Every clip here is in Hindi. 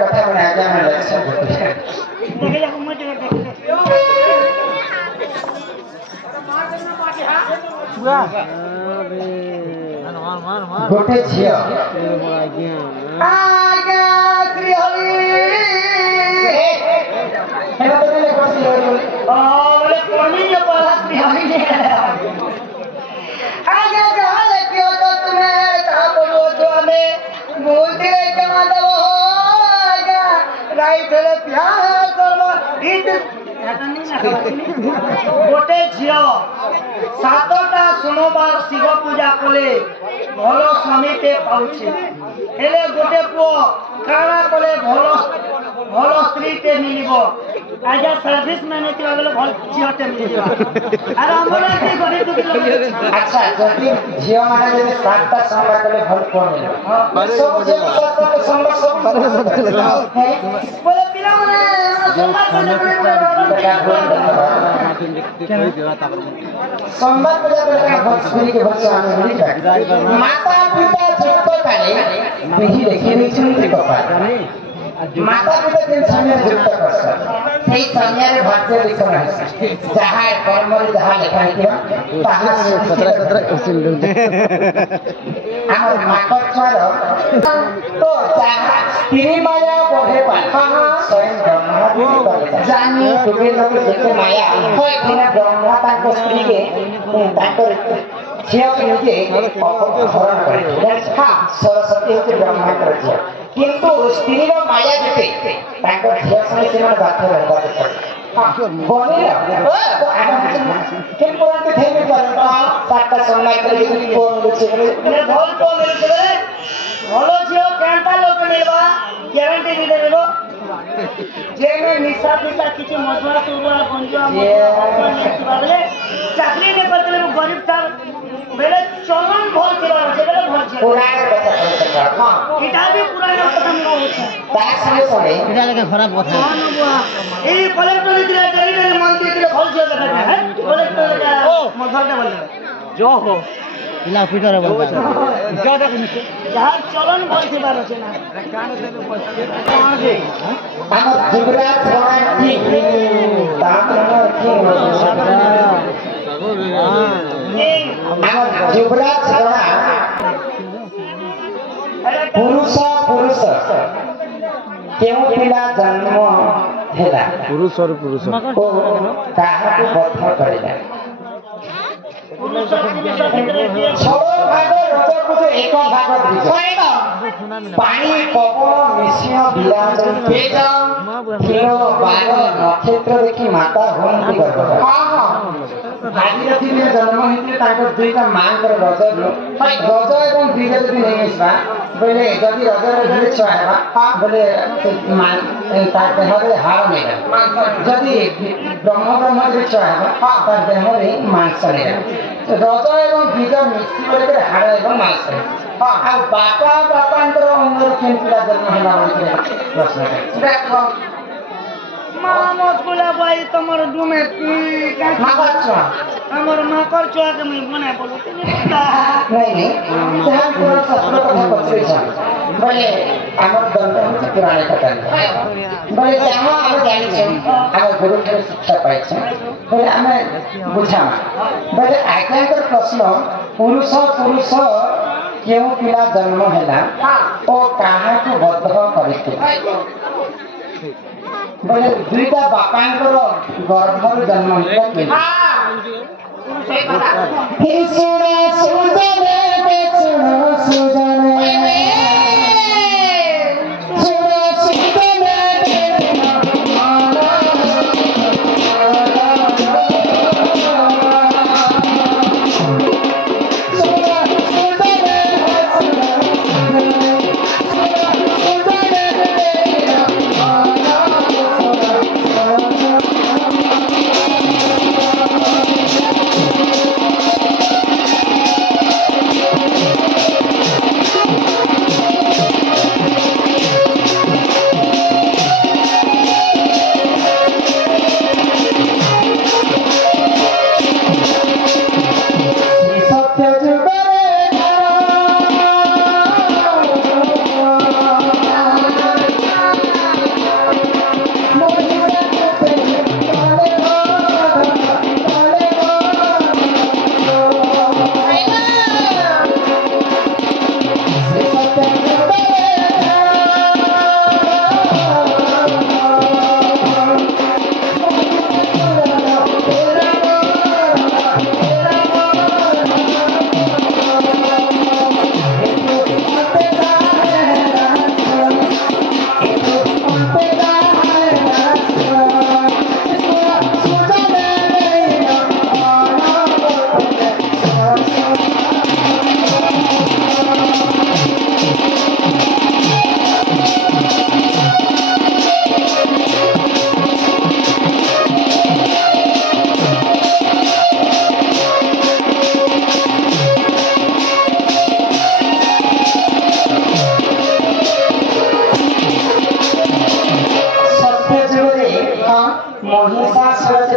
କଥା ମାନେ ଆଜ୍ଞା ମାନେ ଲାଗିଛି দেখে যাবো মজা দেখে ଗୋଟେ ଝିଅ আজ্ঞা শ্রী হরি এটা তো বলে বসি হরি বলে কোনি যে বলা শ্রী হরি আজ্ঞা যাহা দেখিও তো তুমি তাহা বলো তো আমি বলতে কেমন দেব আজ্ঞা রাই ছেলে প্যার করবো গোটে ঝিও সাতটা সোমবার শিব পূজা কলে ভাল স্বামীতে পাউছে হেলে গোটে পুଅ কাଣା কলে ভাল ভাল স্ত্রীতে মিলিব আজ্ঞা সার্ভিস ম্যানে ଥିବା বেলে ভাল ঝিওতে মিলিব আর আমরা কি করি দুকি আচ্ছা যদি ঝিও মানে যদি 7টা সোমবার কলে ভাল পড়ে সব ঝিও 7টা সোমবার সব বলে পিলা মানে সোমবার सोमवार पूजा करके भोजपुरी के बच्चे आने मिली माता पिता जुक्त काले विधि देखी नहीं चुनती कपाल माता पिता दिन समय जुक्त कर সেই समय रे भारतीय लिखा है जहां कर्म रे जहां लिखा है ताहा আমার মাকর চর তো যাহা তিনি মায়া বধে পাখা স্বয়ং ব্রহ্মা জানি তুমি লোক যেতে মায়া হয় তিনি ব্রহ্মা তাଙ୍କ স্ত্রীকে তাଙ୍କ ঝিଅকে নিজে অপহରଣ করে হ্যাঁ ସରସ୍ୱତୀ ହେଉଛି ବ୍ରହ୍ମାଙ୍କର ଝିଅ କିନ୍ତୁ ସ୍ତ୍ରୀର ମାୟା ଯେତେ ତାଙ୍କ ଝିଅ ସଙ୍ଗେ ସେମାନେ ବାଧ୍ୟ ରହିବାକୁ ପଡେ ବନେଇଲା କିନ୍ତୁ ପୁରାଣ ଥେଇ ପାରନ୍ତା 7ଟା ସମ୍ମାନ କରି ପୁଅ ମିଳୁଛି ଭଲ ପୁଅ ମିଳୁଛି ଭଲ ଝିଅ କେନ୍ତା ଲୋକ ମିଳିବା ଗ୍ୟାରେଣ୍ଟି ବି ଦେବ जेने निशा पिता किसी मजबूर सुबह बंजुआ मजबूर बेले चाकरी ने करते वो गरीब था बेले चलन भल के बेले भल पुराण कथा हां इटा भी पुराण कथा में होता तार संगे संगे इटा लगे खराब कथा हां न बुआ ए कलेक्टर दिले जरी ने मन दिले भल से देखा है कलेक्टर मधर के बोल जो हो इला पीटर बोलता ज्यादा कुछ जहां चलन भल के बार है ना कौन है हम जुगरात होना ठीक ताप होना ठीक हम जुगरात होना पुरुष पुरुष केउ पिला जन्म हेला पुरुष और पुरुष ओ काहाକୁ ବଦ୍ଧ କରିଲା ଛଅ ଭାଗ ରଜକୁ ଏକ ଭାଗ ପାଣି ପବନ ମିଶ୍ର ବିରାଜ ତେଜ କ୍ଷୀର ବାର ନକ୍ଷତ୍ର ଦେଖି ମାତା ହୁଅନ୍ତି ଭାଗୀରଥୀରେ ଜନ୍ମ ହେଇଥିଲେ ତାଙ୍କ ଦୁଇଟା ମାଙ୍କର ରଜ ଏବଂ ବୀର ଯଦି ନେଇଆସିବା ବୋଇଲେ ଯଦି ରଜର ବୀର ଛୁଆ ହେବା ବୋଲେ ତା ଦେହରେ ହାଡ଼ ନେଇଗଲା ଯଦି ବ୍ରହ୍ମ ବ୍ରହ୍ମରେ ଛୁଆ ହେବା ତା ଦେହରେ ମାଂସ ନେଇଗଲା ରଜ ଏବଂ ବୀର ମିଶି ବୋଲିକରି ହାଡ଼ ଏବଂ ମାଂସ ଆଉ ବାପା ବାପାଙ୍କର ଅଙ୍ଗରେ କେଉଁ ପିଲା ଜନ୍ମ ହେଲା ବୋଲିକରି ପ୍ରଶ୍ନ मामोस बोला भाई तुम्हारे डूमे माकर छुआ हमारे माकर छुआ के मैं बना बोलो नहीं जहाँ पूरा शास्त्र कथा पत्रे छन बोले हमर दंड होती पुराने कथा बोले जहाँ हम जानी छन हम गुरु के शिक्षा पाई छन बोले हमें बुझा बोले आज्ञाकर प्रश्न पुरुष पुरुष केउ पिला जन्म हैला ओ कहाँ को बद्ध करते बोले दुईटा बापांकर गर्भर जन्म होता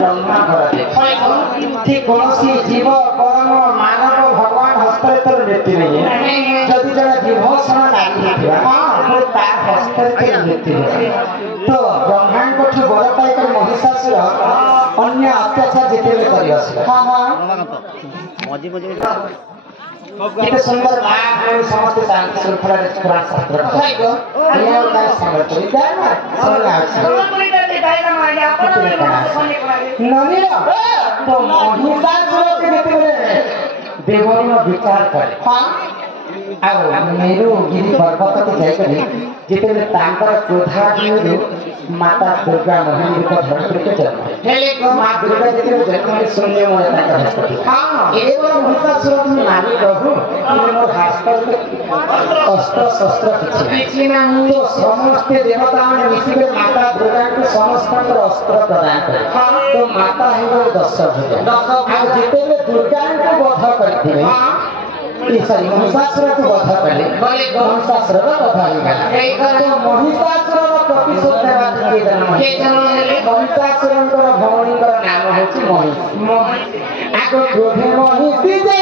ब्रह्मा करते ठीक कौन जीव परम मानव भगवान हस्तरेतर व्यक्ति नहीं है जदि जन जीवोषण नारी तार हस्तरेतर व्यक्ति तो ब्रह्मांड को बर पाइक महिषासुर अन्य अत्याचार जिते कर सुंदर समस्त शांति श्रृंखला पुराण शास्त्र तो देवनी विचार करे मेरु गिरी पर्वत को जाकर जिते क्रोधाग्नि माता दुर्गा मोहिनी रूप धारण करके जन्म माँ दुर्गा जिते जन्म शून्य महिषासुर नारी प्रभु मोर हस्त अस्त्र शस्त्र किसी तो समस्त देवता मैंने मिसिक माता दुर्गा को समस्त अस्त्र प्रदान करे तो माता है दशभुज जिते दुर्गा को वध करते सॉरी महिषासुर को वध कले महिषासुर वध होगा महिषासुर प्रतिशोध देवा महिषासुर भौणी नाम होची महिषी आगो क्रोधे महिषी जे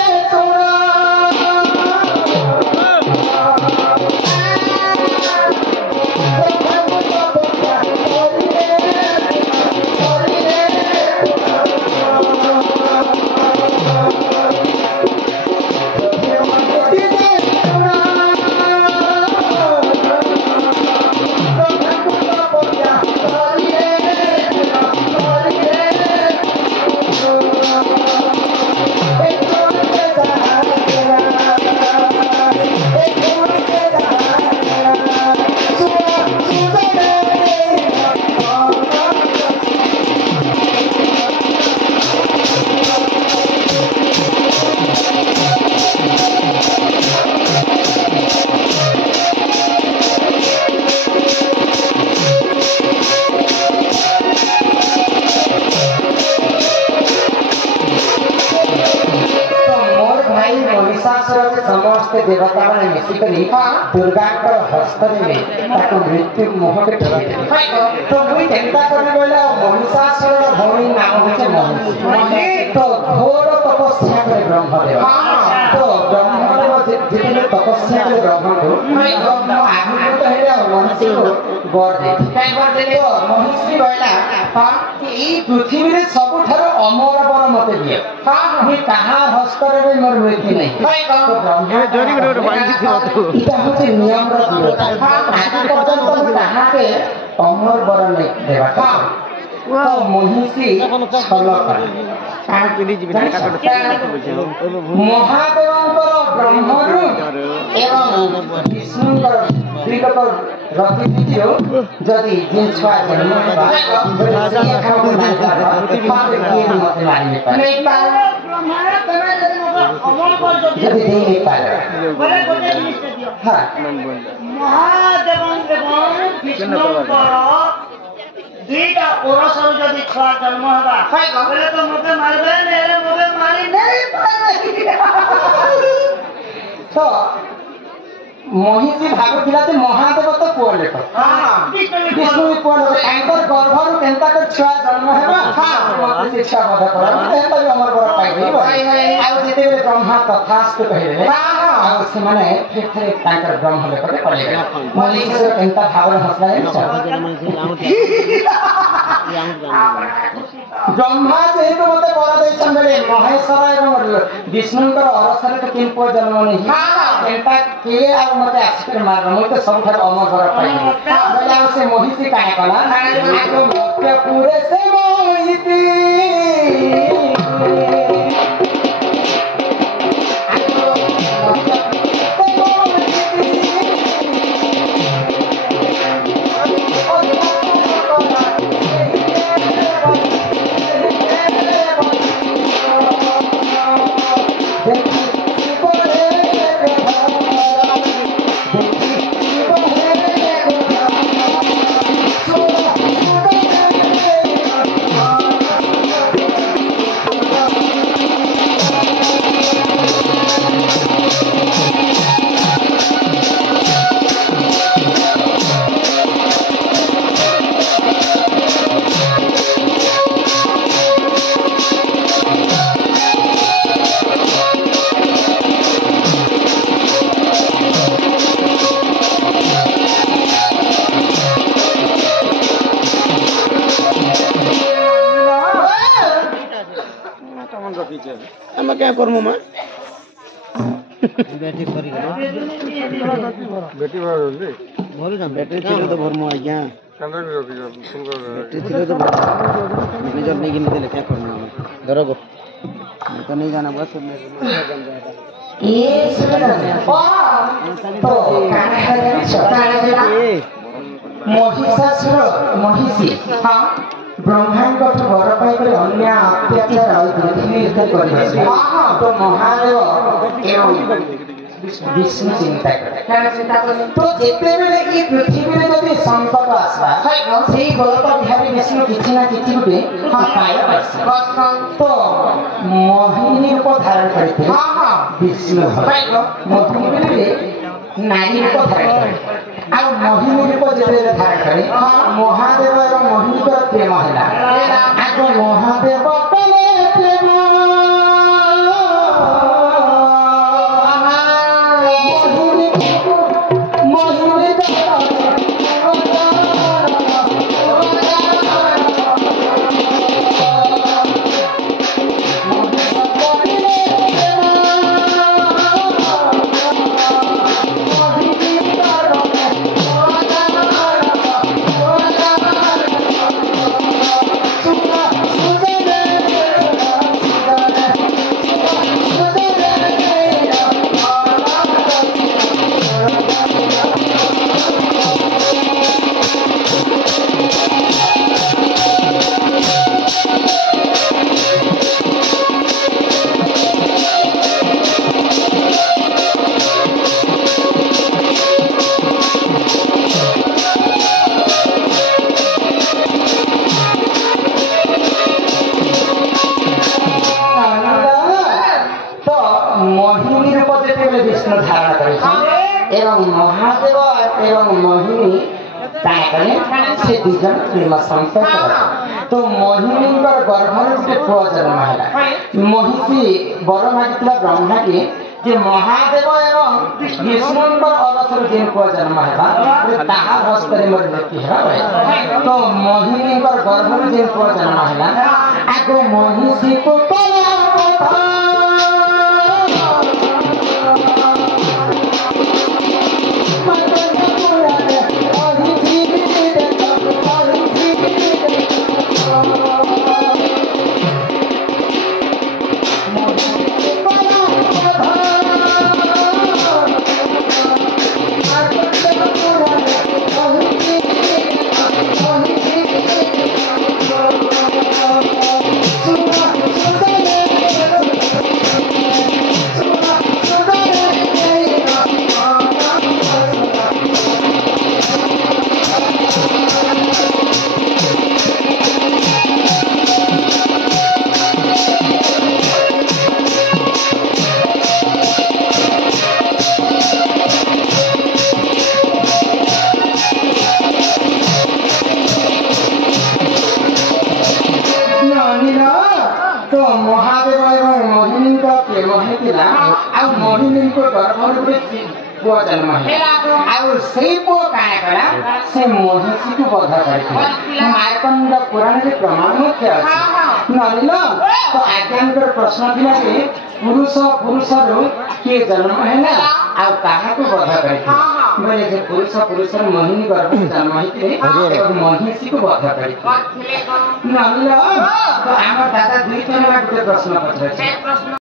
समस्त देवता मैंने मिसिक दुर्गा हस्त मृत्यु मुह के तो मुझे चिंता करने बोला महिषासुर भौणी नाम होचे महिषी तो घोर तपस्या करे ब्रह्मदेव तो ब्रह्मदेव जितने तपस्या करे ब्रह्म को आगे तो है महिषी को बर दे तो महिषी बोला ई पृथ्वी रे सबुठार अमर बर मते दिए मी कहा हस्तरे में मोर मृत्यु नहीं तो ब्रह्मा जोरी गोटे बांधी थी तो इटा होते नियम रो दियो आगे पर्यंत कहा के अमर बर नहीं देवा तो महिषी छल कर महादेवंकर ब्रह्मरु एवं विष्णुंकर द्विगत रति द्वितीय जदि जिन छुआ जन्म जदि नहीं पाए महादेव दुईटा पुरुषहरू जदि छुआ जन्म हेबा बोले तो मते मारबे नेरे मते मारी नहीं पाए तो महिषी भागुला तो महादेव तो पुओ लेख विष्णु पुओ लेख गर्भर केन्ता कर छुआ जन्म हेबा मते शिक्षा बध कर केन्ता भी अमर बर पाइबे आ जेते ब्रह्मा तथास्तु कहिले आ से माने फेरे ताकर ब्रह्म लेख के पले महिषी केन्ता भावन हसला है ब्रह्मा जेहेतु मते बर दैछन बेले महेश्वर एवं विष्णुंकर अरसरे तो किन पुओ जन्म नहीं केन्ता के आ मते आश्चर्य मार मते सब ठार अमर बर पाइबे बोला से महिषी काहे कला आगो मुक्त्य पूरे से महिषी ଆମେ क्या करमु मां बेटी करी बेटी भर जा बेटी थिले तो भरमु आज्ञा बेटी थिले तो निजर नहीं कि नहीं क्या करमु धरो गो तो नहीं जाना बस ये सुन तो महिषासुर महिषी हाँ ब्रह्मांड वर पाई अन्य अत्याचार पृथ्वी तो महादेव एवं विष्णु चिंता तो जिते बेले कि पृथ्वी रे जदि संकट आसला सेही गलत बिहारी विष्णु किछि ना किछि गुटे हां पाया तो मोहिनी रूप धारण करते हां विष्णु मोहिनी रे नारी रूप धारण करते आ मोहिनी रूप जदि धारण करे महादेव और मोहिनी को प्रेम हैला आगो महादेव कले प्रेम एवं महादेव एवं मोहिनी से दुजन प्रेम संपर्क तो मोहिनी गर्भर गोटे पुआ जन्म है महिषी बर मागिला ब्रह्मा के जे महादेव एवं विष्णु अलसर जे पुआ जन्म है हस्त मृत्यु तो मोहिनी गर्भर जे पुआ जन्म है आगो महिषी को महादेव एवं मोहिनी का प्रेम होइतिला आ मोहिनी को गर्भर गुटे पुआ जन्म है आ सेही पुआ काया कला से महिषी को बध करथिला मार्कंड पुराण रे प्रमाण मुख्य अछि नलिल तो आज्ञानकर प्रश्न थिला से पुरुष रो के जन्म हैला आ काहा को बध करथिला बोले जे पुरुष मोहिनी गर्भ जन्म होइते और महिषी को बध करथिला नलिल तो हमर दादा दुई जना गुटे प्रश्न पछरे